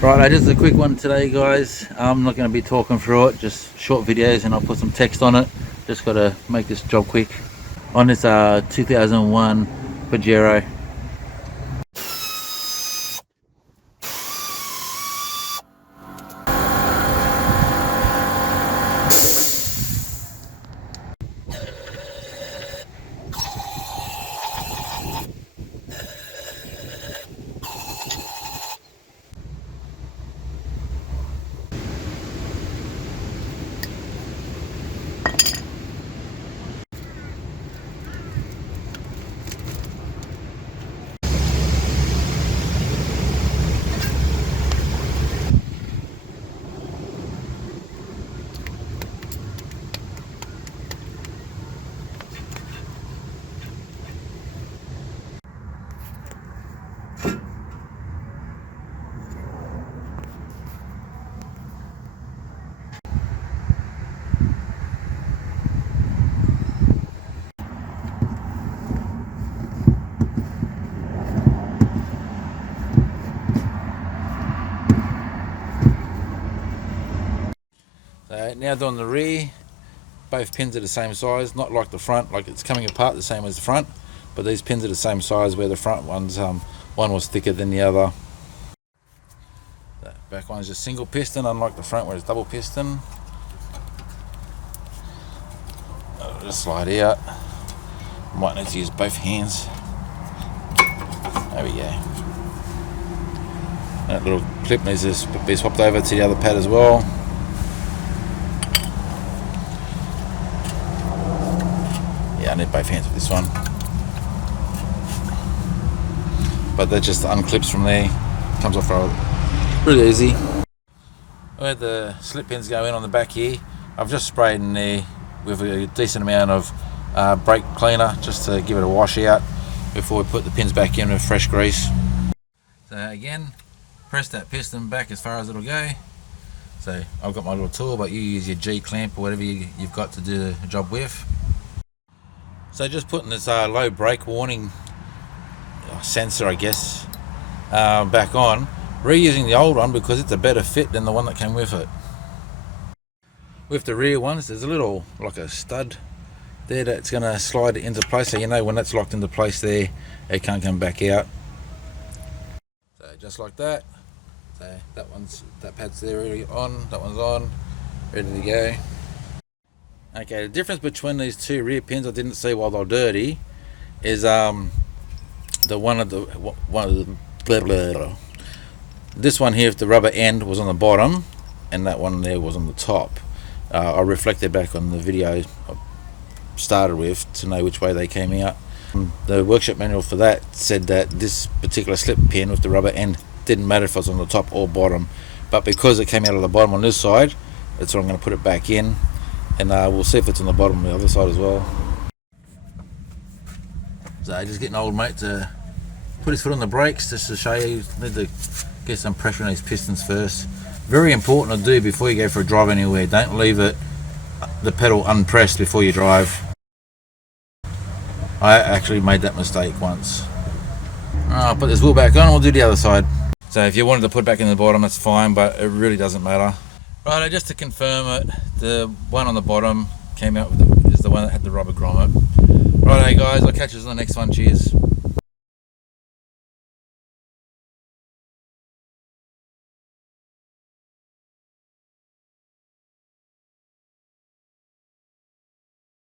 Right, just a quick one today, guys. I'm not going to be talking through it, just short videos, and I'll put some text on it. Just got to make this job quick. On this 2001 Pajero. Now doing the rear, both pins are the same size, not like the front, like it's coming apart the same as the front, but these pins are the same size, where the front ones, one was thicker than the other. The back one is just single piston, unlike the front where it's double piston. I'll just slide out. Might need to use both hands. There we go. That little clip needs to be swapped over to the other pad as well. I need both hands with this one, but that just unclips from there, comes off really easy. Where the slip pins go in on the back here, I've just sprayed in there with a decent amount of brake cleaner just to give it a wash out before we put the pins back in with fresh grease. So again, press that piston back as far as it'll go. So I've got my little tool, but you use your G clamp or whatever you've got to do the job with. So just putting this low brake warning sensor, I guess, back on, reusing the old one because it's a better fit than the one that came with it. With the rear ones, there's a little, like a stud there that's going to slide it into place, so you know when that's locked into place there, it can't come back out. So just like that. So that pad's there already on, that one's on, ready to go. Okay, the difference between these two rear pins I didn't see while they're dirty is this one here, the rubber end was on the bottom and that one there was on the top. I reflected back on the video I started with to know which way they came out. The workshop manual for that said that this particular slip pin with the rubber end didn't matter if it was on the top or bottom, but because it came out of the bottom on this side, that's what I'm going to put it back in. And we'll see if it's on the bottom on the other side as well. So just getting old mate to put his foot on the brakes just to show you. Need to get some pressure on these pistons first. Very important to do before you go for a drive anywhere. Don't leave the pedal unpressed before you drive. I actually made that mistake once. I'll put this wheel back on and we'll do the other side. So if you wanted to put it back in the bottom, that's fine, but it really doesn't matter. Right, just to confirm it, the one on the bottom came out with is the one that had the rubber grommet. Right, guys, I'll catch you on the next one. Cheers.